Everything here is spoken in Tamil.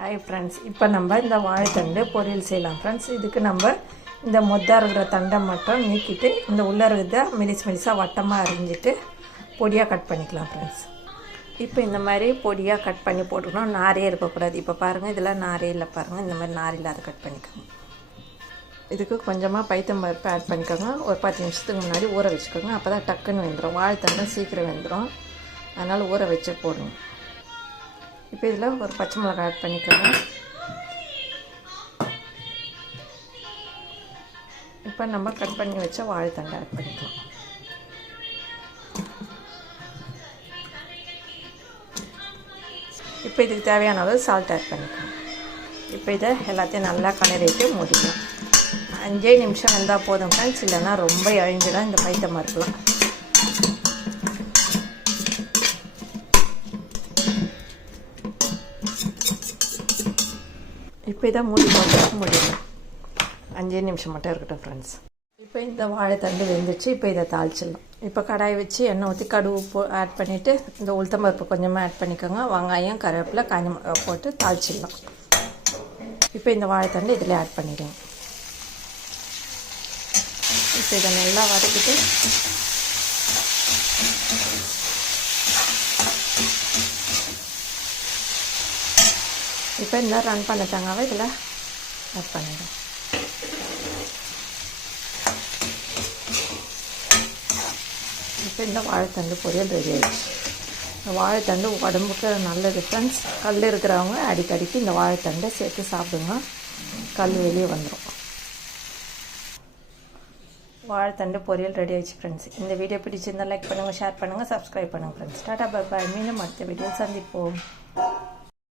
ஹாய் ஃப்ரெண்ட்ஸ், இப்போ நம்ம இந்த வாழைத்தண்டு பொரியல் செய்யலாம் ஃப்ரெண்ட்ஸ். இதுக்கு நம்ம இந்த மொத்தம் இருக்கிற தண்டை மட்டும் நீக்கிட்டு இந்த உள்ளே இருக்கிறத மெலிசாக வட்டமாக அரிஞ்சிட்டு பொடியாக கட் பண்ணிக்கலாம் ஃப்ரெண்ட்ஸ். இப்போ இந்த மாதிரி பொடியாக கட் பண்ணி போட்டுக்கணும், நாரே இருக்கக்கூடாது. இப்போ பாருங்கள், இதெல்லாம் நாரே இல்லை பாருங்கள், இந்த மாதிரி நார் இல்லாத கட் பண்ணிக்கோங்க. இதுக்கு கொஞ்சமாக பைத்தம்பருப்பு ஆட் பண்ணிக்கோங்க. ஒரு 10 நிமிஷத்துக்கு முன்னாடி ஊற வச்சுக்கோங்க, அப்போ தான் டக்குன்னு வெந்துடும். வாழைத்தண்டு சீக்கிரம் வெந்துடும், அதனால் ஊற வச்சு போடணும். இப்போ இதில் ஒரு பச்சை மிளகாய் ஆட் பண்ணிக்கோங்க. இப்போ நம்ம கட் பண்ணி வச்ச வாழைத்தண்டை ஆட் பண்ணிக்கலாம். இப்போ இதுக்கு தேவையான அளவு சால்ட் ஆட் பண்ணிக்கலாம். இப்போ இதை எல்லாத்தையும் நல்லா கலரிட்டு மூடிக்கலாம். 5 நிமிஷம் வெந்தால் போதும் ஃப்ரெண்ட்ஸ், இல்லைன்னா ரொம்ப இழஞ்சிடும் இந்த பைத்தம்பருப்புலாம். இப்போ இதை மூடிடலாம். 5 நிமிஷம் மட்டும் இருக்கட்டும் ஃப்ரெண்ட்ஸ். இப்போ இந்த வாழைத்தண்டு வெந்துச்சு. இப்போ இதை தாளிச்சிடலாம். இப்போ கடாய் வச்சு எண்ணெய் ஊற்றி கடுகு ஆட் பண்ணிவிட்டு இந்த உளுத்தம்பருப்பு கொஞ்சமாக ஆட் பண்ணிக்கோங்க. வெங்காயம், கருவேப்பிலை, காஞ்ச மிளகாய் போட்டு தாளிச்சிடலாம். இப்போ இந்த வாழைத்தண்டு இதில் ஆட் பண்ணிடுங்க. இப்போ இதை நல்லா வதக்கிட்டு இப்போ இந்த ரன் பண்ண தேங்காவை இதில் ஆட் பண்ணிடுறேன். இப்போ இந்த வாழைத்தண்டு பொரியல் ரெடி ஆகிடுச்சு. இந்த வாழைத்தண்டு உடம்புக்கு நல்லது ஃப்ரெண்ட்ஸ். கல் இருக்கிறவங்க அடிக்கடிக்கு இந்த வாழைத்தண்டை சேர்த்து சாப்பிடுங்க, கல் வெளியே வந்துடும். வாழைத்தண்டு பொரியல் ரெடி ஆகிடுச்சு ஃப்ரெண்ட்ஸ். இந்த வீடியோ பிடிச்சிருந்தால் லைக் பண்ணுங்கள், ஷேர் பண்ணுங்கள், சப்ஸ்கிரைப் பண்ணுங்கள் ஃப்ரெண்ட்ஸ். Tata bye bye. மீண்டும் அடுத்த வீடியோ சந்திப்போம்.